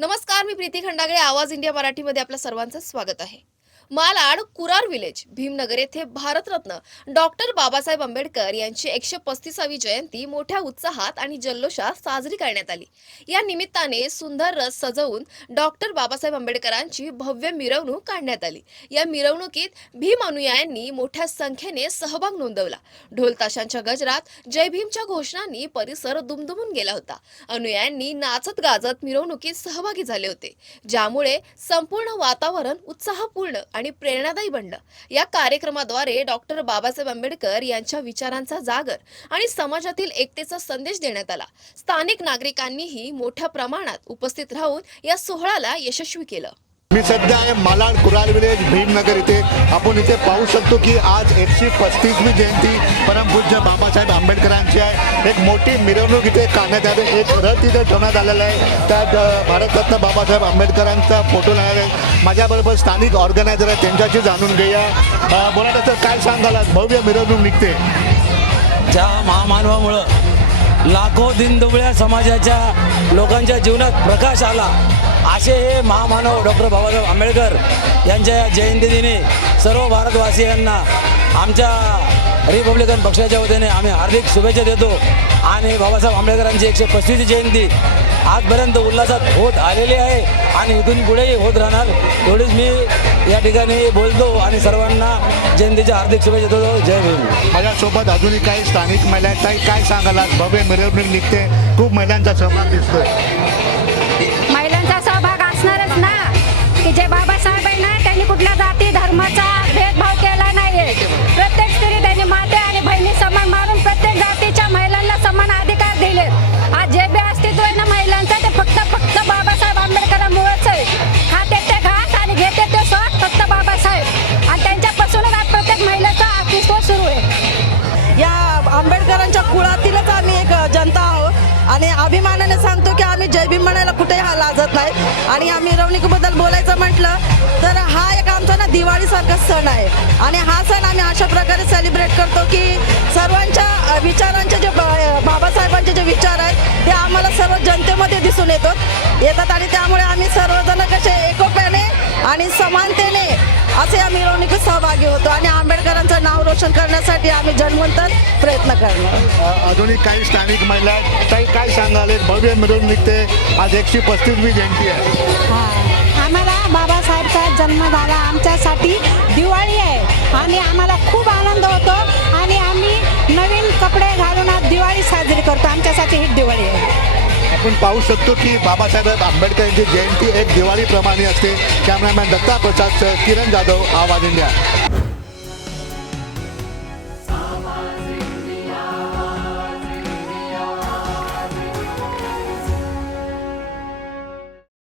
नमस्कार, मी प्रीती खंडागळे. आवाज इंडिया मराठीमध्ये आपल्या सर्वांचं स्वागत आहे. मालाड कुरार विलेज भीमनगर येथे भारतरत्न डॉक्टर बाबासाहेब आंबेडकर यांची 135वी जयंती मोठ्या उत्साहात आणि जल्लोषात साजरी करण्यात आली. या निमित्ताने सुंदर रथ सजवून डॉक्टर बाबासाहेब आंबेडकरांची भव्य मिरवणूक काढण्यात आली. या मिरवणुकीत भीम अनुयायांनी मोठ्या संख्येने सहभाग नोंदवला. ढोल ताशांच्या गजरात जय भीमच्या घोषणांनी परिसर दुमदुमून गेला होता. अनुयायांनी नाचत गाजत मिरवणुकीत सहभागी झाले होते, ज्यामुळे संपूर्ण वातावरण उत्साहपूर्ण आणि प्रेरणादायी बनलं. या कार्यक्रमाद्वारे डॉक्टर बाबासाहेब आंबेडकर यांच्या विचारांचा जागर आणि समाजातील एकतेचा संदेश देण्यात आला. स्थानिक नागरिकांनीही मोठ्या प्रमाणात उपस्थित राहून या सोहळ्याला यशस्वी केलं. मी सध्या आहे मालाड कुरार विलेज भीमनगर इथे. आपण इथे पाहू शकतो की आज 135वी जयंती परमपूज्य बाबासाहेब आंबेडकरांची आहे. एक मोठी मिरवणूक इथे काढण्यात आली. एक रथ इथे ठेवण्यात आलेला आहे. त्यात भारतरत्न बाबासाहेब आंबेडकरांचा फोटो लागला आहे. माझ्याबरोबर स्थानिक ऑर्गनायझर आहे, त्यांच्याशी जाणून घेऊया. बोला तर काय सांगाल, आज भव्य मिरवणूक निघते. ज्या महामानवामुळं लाखो दिनदुबळ्या समाजाच्या लोकांच्या जीवनात प्रकाश आला, असे हे महामानव डॉक्टर बाबासाहेब आंबेडकर यांच्या जयंतीदिनी सर्व भारतवासियांना आमच्या रिपब्लिकन पक्षाच्या वतीने आम्ही हार्दिक शुभेच्छा देतो. आणि बाबासाहेब आंबेडकरांची 135वी जयंती आजपर्यंत उल्हासात होत आलेली आहे आणि इथून पुढेही होत राहणार, एवढीच मी या ठिकाणी बोलतो आणि सर्वांना जयंतीच्या हार्दिक शुभेच्छा देतो. जय भीम. माझ्यासोबत अजूनही काही स्थानिक महिला आहेत. ताई, काय सांगाल, आज भव्य मिरवणूक निघते, खूप महिलांचा सहभाग दिसतोय. महिलांचा सहभाग असणारच ना, की जे बाबासाहेब आहे ना, त्यांनी कुठल्या जाती धर्माचा भेदभाव केला नाही. प्रत्येक स्त्री त्यांनी माते आणि बहिणी समान मारून प्रत्येक जातीच्या महिलांना समान अधिकार दिले. आज जे बी अस्तित्व आहे ना महिलांचं, ते फक्त बाबासाहेब आंबेडकरांमुळेच आहे. खाते ते घास आणि घेते ते स्वास फक्त बाबासाहेब, आणि त्यांच्यापासूनच आज प्रत्येक महिलेचं अस्तित्व सुरू आहे. या आंबेडकरांच्या कुळातीलच आम्ही एक जनता आहोत आणि अभिमानाने सांगतो की आम्ही जय भीम म्हणायला कुठेही हा लाजत नाही. आणि या मिरवणुकीबद्दल बोलायचं म्हटलं तर हा एक आमचा ना दिवाळीसारखा सण आहे. आणि हा सण आम्ही अशा प्रकारे सेलिब्रेट करतो की सर्वांच्या विचारांचे जे बाबासाहेबांचे जे विचार आहेत ते आम्हाला सर्व जनतेमध्ये दिसून येतात आणि त्यामुळे आम्ही सर्वजण कसे एकोप्याने आणि समानतेने असे या मिरवणुकीत सहभागी होतो आणि आंबेडकरांचं नाव रोशन करण्यासाठी आम्ही जन्मंतर प्रयत्न करणार. अजूनही काही स्थानिक महिला आहेत. ताई, काय सांगाल, एक भव्य मिरवणूक निघते, आज 135वी जयंती आहे. आम्हाला बाबासाहेबचा जन्म झाला, आमच्यासाठी दिवाळी आहे आणि आम्हाला खूप आनंद होतो आणि आम्ही नवीन कपडे घालून आज दिवाळी साजरी करतो. आमच्यासाठी ही दिवाळी आहे. आपण पाहू शकतो की बाबासाहेब आंबेडकर यांची जयंती एक दिवाळीप्रमाणे असते. कॅमेरामॅन दत्ता प्रसाद, किरण जाधव, आवाज इंडिया.